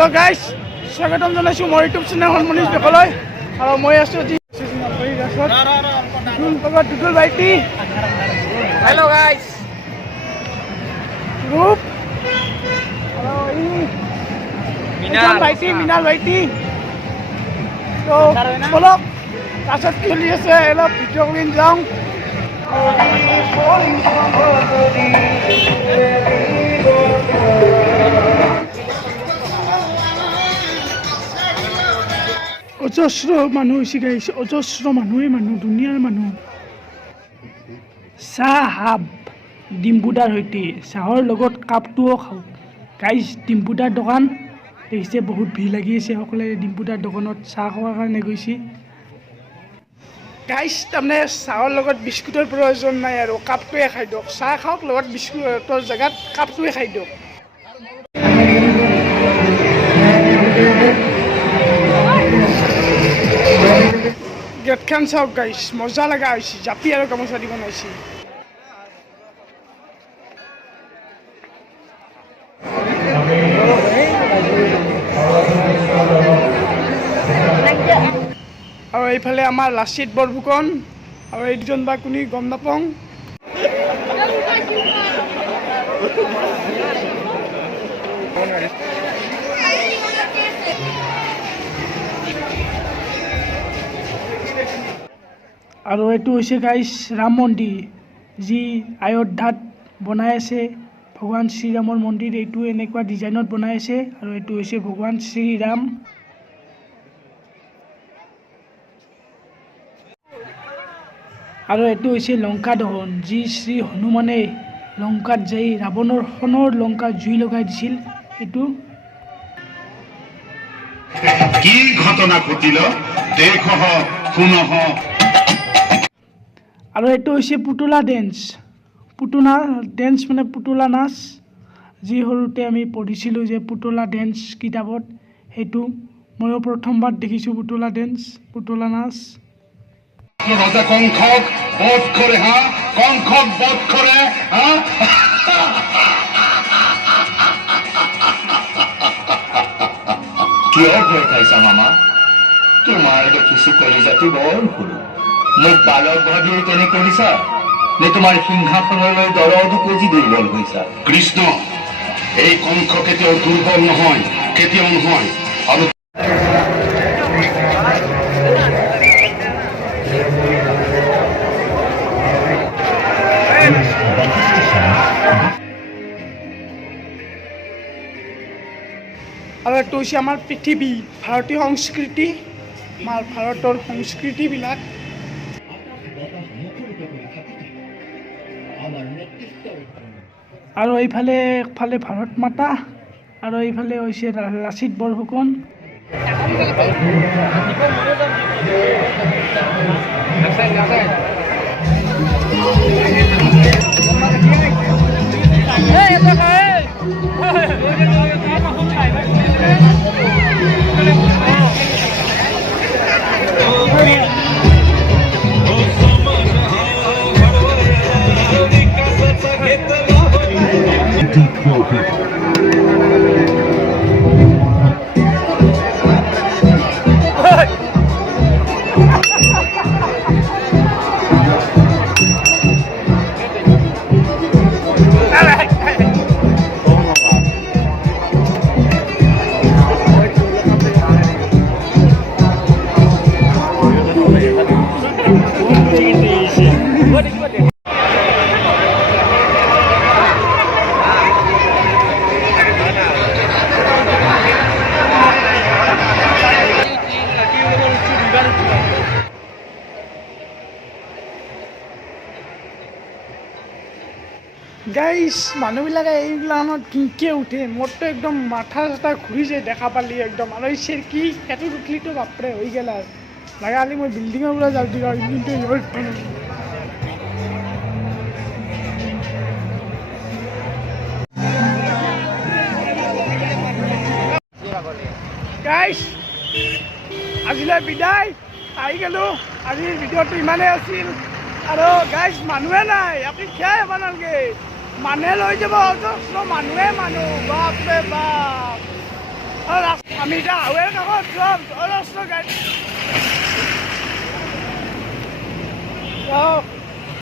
hello guys स्वागतम जनाइছো মোৰ YouTube channel মনি দেখলৈ আৰু মই আছো দুদুল ভাইটি हेलो गाइस গ্ৰুপ আৰু মিনাল ভাইটি তো বলক কাছত কি চলি আছে অলপ ভিডিঅ' কৰি যাওঁ অজস্ৰ মানুহ হৈছে গাইছ অজস্ৰ মানুহে দুনিয়াৰ মানুহ চাহ হাব ডিম্পুদাৰ সৈতে চাহৰ লগত কাপটোও খাওঁ গাইছ ডিম্পুদাৰ দোকান দেখিছে বহুত ভিৰ লাগি আছে সকলে ডিম্পুদাৰ দোকানত চাহ খোৱাৰ কাৰণে গৈছে গাইছ তাৰমানে চাহৰ লগত বিস্কুটৰ প্ৰয়োজন নাই আৰু কাপটোৱে খাই দিয়ক চাহ খাওক লগত বিস্কুটৰ জেগাত কাপটোৱে খাই দিয়ক গেটখন চাওক গাইছ মজা লগা হৈছে জাপি আৰু গামোচা দি বনাইছে আৰু এইফালে আমাৰ লাচিত বৰফুকন আৰু এই দুজন বা কোনি গম নাপাওঁ আৰু এইটো হৈছে গাইছ ৰাম মন্দিৰ যি অযোধ্যাত বনাই আছে ভগৱান শ্ৰীৰামৰ মন্দিৰ এইটো এনেকুৱা ডিজাইনত বনাই আছে আৰু এইটো হৈছে ভগৱান শ্ৰীৰাম আৰু এইটো হৈছে লংকা দহন যি শ্ৰী হনুমানে লংকাত যাই ৰাৱণৰ সোণৰ লংকা জুই লগাই দিছিল এইটো কি ঘটনা ঘটিল দেখহ শুনহ আৰু এইটো হৈছে পুতলা ডেন্স মানে পুতলা নাচ যি সৰুতে আমি পঢ়িছিলোঁ যে পুতলা ডেন্স কিতাপত সেইটো ময়ো প্ৰথমবাৰ দেখিছোঁ পুতলা নাচ ৰজা কংখক বোধ কৰে কংখক বোধ কৰে কিয় ভয় খাইছা মামা তোমাৰ দেখিছো কলিজাটো বৰ সৰু মোক বালক ভাবি তেনে কৰিছা নে তোমাৰ সিংহাসনলৈ দৰদ পুঁজি দুৰ্বল হৈছা কৃষ্ণ এই কংখ কেতিয়াও দুৰ্বল নহয় কেতিয়াও নহয় আৰু আৰু এইটো হৈছে আমাৰ পৃথিৱী ভাৰতীয় সংস্কৃতি আমাৰ ভাৰতৰ সংস্কৃতিবিলাক আৰু এইফালে ভাৰত মাতা আৰু এইফালে হৈছে লাচিত বৰফুকন গাইছ মানুহবিলাকে এইবিলাকত কিংকে উঠে মোৰতো একদম মাথা চাথা ঘূৰি যায় দেখা পালি একদম আৰু এই চেৰকি সেইটোত উঠলিতো বাপৰে হৈ গ'ল আৰু লাগে আজি মই বিল্ডিঙৰ পৰা যাওঁ দিওঁ কিন্তু গাইছ আজিলৈ বিদায় আহি গ'লোঁ আজিৰ ভিডিঅ'টো ইমানেই আছিল আৰু গাইছ মানুহে নাই আপুনি কিয় হ'ব নালাগে মানুহে লৈ যাব অজস্ৰ মানুহে বাপৰে বাপ আমি এতিয়া হাৱেৰ কাষত যাম ৰাস্তা গাড়ী